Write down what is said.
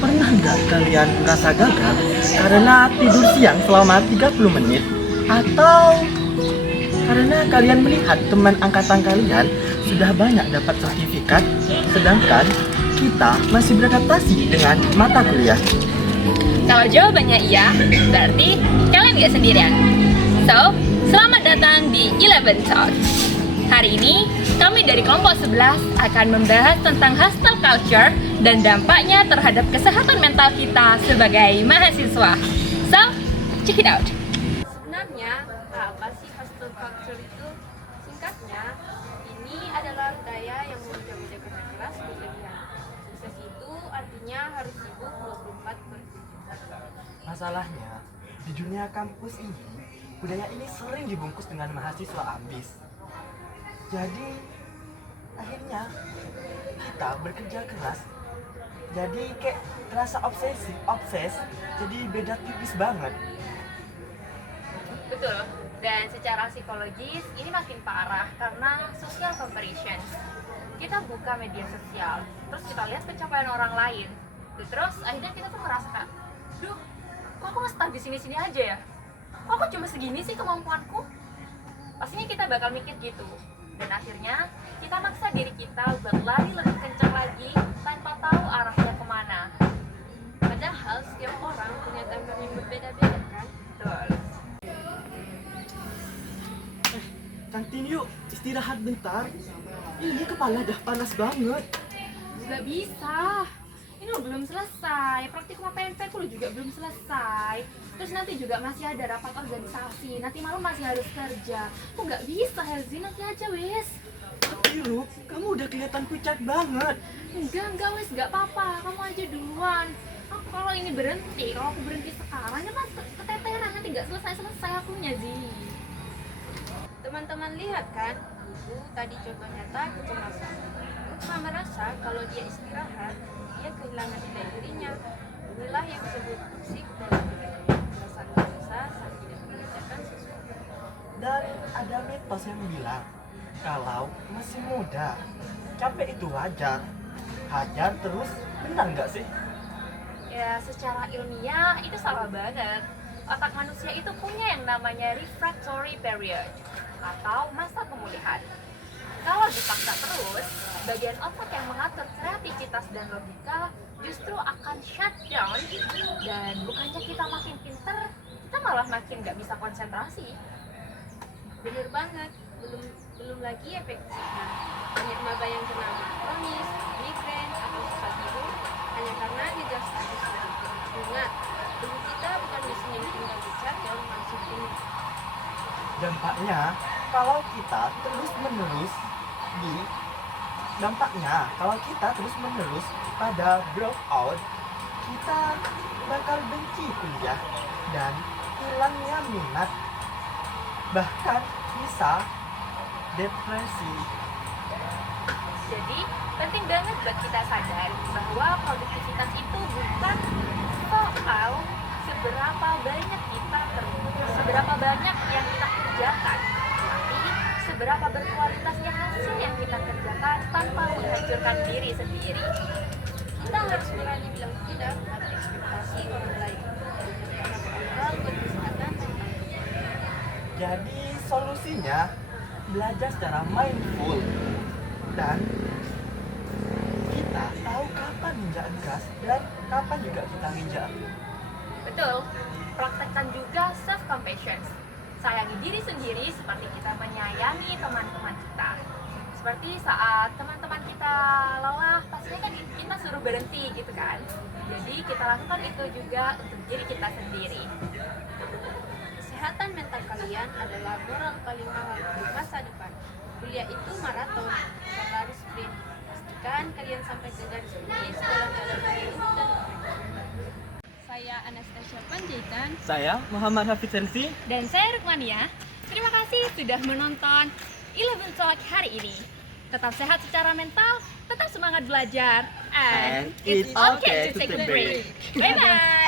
Pernah nggak kalian merasa gagal karena tidur siang selama 30 menit? Atau karena kalian melihat teman angkatan kalian sudah banyak dapat sertifikat, sedangkan kita masih beradaptasi dengan mata kuliah? Kalau jawabannya iya, berarti kalian nggak sendirian. So, selamat datang di Eleven Talk. Hari ini, kami dari kelompok 11 akan membahas tentang hostel culture dan dampaknya terhadap kesehatan mental kita sebagai mahasiswa. So, check it out. Sebenarnya, apa sih hostel culture itu? Singkatnya, ini adalah budaya yang memuja-muja kerja keras berlebihan. Sukses itu artinya harus sibuk 24/7. Masalahnya, di dunia kampus ini, budaya ini sering dibungkus dengan mahasiswa ambis. Jadi, akhirnya kita bekerja keras, jadi kayak rasa obses, jadi beda tipis banget. Betul, dan secara psikologis ini makin parah karena social comparison. Kita buka media sosial, terus kita lihat pencapaian orang lain. Terus akhirnya kita tuh merasakan, duh, kok aku stuck di sini-sini aja ya? Kok aku cuma segini sih kemampuanku? Pastinya kita bakal mikir gitu. Dan akhirnya kita maksa diri kita buat lari lebih kencang lagi tanpa tahu arahnya kemana. Padahal setiap orang punya tempat yang berbeda-beda kan? Betul. Kantin yuk, istirahat bentar. Ini kepala dah panas banget. Gak bisa. Ini lo belum selesai. Praktikum PNP ku juga belum selesai. Terus nanti juga masih ada rapat organisasi. Nanti malam masih harus kerja. Kok gak bisa, Helzi? Nanti aja, wes. Biru, kamu udah kelihatan pucat banget. Enggak, wes. Gak apa-apa. Kamu aja duluan. Aku kalau ini berhenti, kalau aku berhenti sekarang, ya mas keteteran. Nanti gak selesai-selesai akunya, Zi. Teman-teman lihat kan, ibu tadi contoh nyata kecemasan. Cuma merasa kalau dia istirahat, dia kehilangan nilai dirinya. Inilah yang disebut toksik dalam diri. Merasa dosa saat tidak mengerjakan sesuatu. Dan ada mitos yang bilang, kalau masih muda, capek itu wajar. Hajar terus, benar nggak sih? Ya, secara ilmiah itu salah banget. Otak manusia itu punya yang namanya refractory period atau masa pemulihan. Kalau dipaksa terus, bagian otak yang mengatur kreativitas dan logika justru akan shut down, dan bukannya kita makin pinter, kita malah makin nggak bisa konsentrasi. Bener banget, belum lagi efek psikis. Banyak maba yang kena kronis, migrain, atau susah tidur hanya karena gejala status tadi. Ingat, tubuh kita bukan mesin yang tinggal dicat dan langsung tinggi. Dampaknya, kalau kita terus menerus pada burnout, kita bakal benci kuliah dan hilangnya minat, bahkan bisa depresi. Jadi, penting banget buat kita sadar bahwa produktivitas itu bukan soal seberapa banyak yang kita kerjakan, tapi seberapa berkualitasnya hasil yang kita kerjakan tanpa menghancurkan diri sendiri. Kita harus berani bilang tidak pada ekspektasi orang lain. Karena berhal buat kesehatan mental. Jadi solusinya belajar secara mindful dan kita tahu kapan injak gas dan kapan juga kita nginjak. Betul, praktekkan juga self-compassion. Sayangi diri sendiri seperti kita menyayangi teman-teman kita. Seperti saat teman-teman kita lelah, pastinya kan kita suruh berhenti gitu kan. Jadi kita lakukan itu juga untuk diri kita sendiri. Kesehatan mental kalian adalah moral paling mahal di masa depan. Kuliah itu maraton, bukan lari sprint. Pastikan kalian sampai ke garis finish dalam keadaan hidup dan bahagia. Saya Anastasia Panjaitan. Saya Muhammad Hafiz Selvi. Dan saya Rukmania. Terima kasih sudah menonton Eleven Talk hari ini. Tetap sehat secara mental, tetap semangat belajar, and it's okay to take a break. Bye-bye!